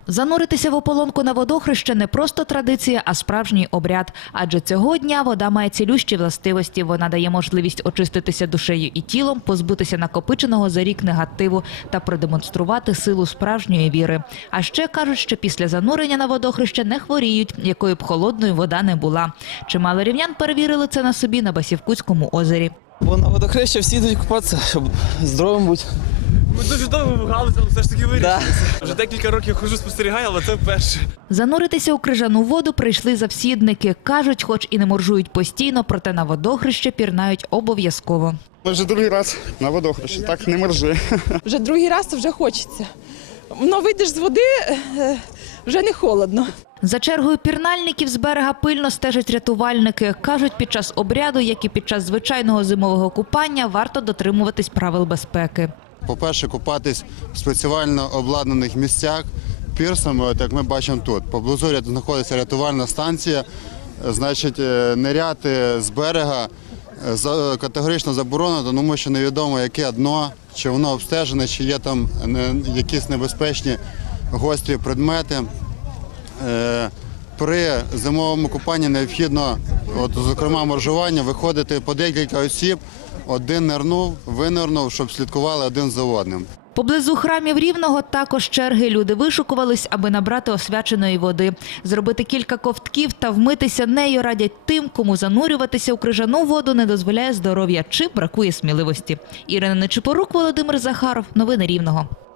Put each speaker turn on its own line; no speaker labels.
Зануритися в ополонку на водохреще – не просто традиція, а справжній обряд. Адже цього дня вода має цілющі властивості. Вона дає можливість очиститися душею і тілом, позбутися накопиченого за рік негативу та продемонструвати силу справжньої віри. А ще кажуть, що після занурення на водохреще не хворіють, якою б холодною вода не була. Чимало рівнян перевірили це на собі на Басівкутському озері.
Бо на водохреще всі йдуть купатися, щоб здоровим бути.
Ми дуже довго вагалися, але все ж таки вирішили. Вже декілька років ходжу, спостерігаю, але це вперше.
Зануритися у крижану воду прийшли завсідники. Кажуть, хоч і не моржують постійно, проте на водохреще пірнають обов'язково.
Ми вже другий раз на водохрещі, так не моржи.
Вже другий раз, то вже хочеться. Ну, вийдеш з води, вже не холодно.
За чергою пірнальників з берега пильно стежать рятувальники. Кажуть, під час обряду, як і під час звичайного зимового купання, варто дотримуватись правил безпеки.
По-перше, купатись в спеціально обладнаних місцях пірсами, от як ми бачимо тут. Поблизу знаходиться рятувальна станція, значить, ниряти з берега категорично заборонено, тому що невідомо, яке дно, чи воно обстежене, чи є там якісь небезпечні гострі предмети. При зимовому купанні необхідно, зокрема моржування, виходити по декілька осіб, один нирнув, винирнув, щоб слідкували один за одним.
Поблизу храмів Рівного також черги. Люди вишукувались, аби набрати освяченої води. Зробити кілька ковтків та вмитися нею радять тим, кому занурюватися у крижану воду не дозволяє здоров'я чи бракує сміливості. Ірина Нечипорук, Володимир Захаров. Новини Рівного.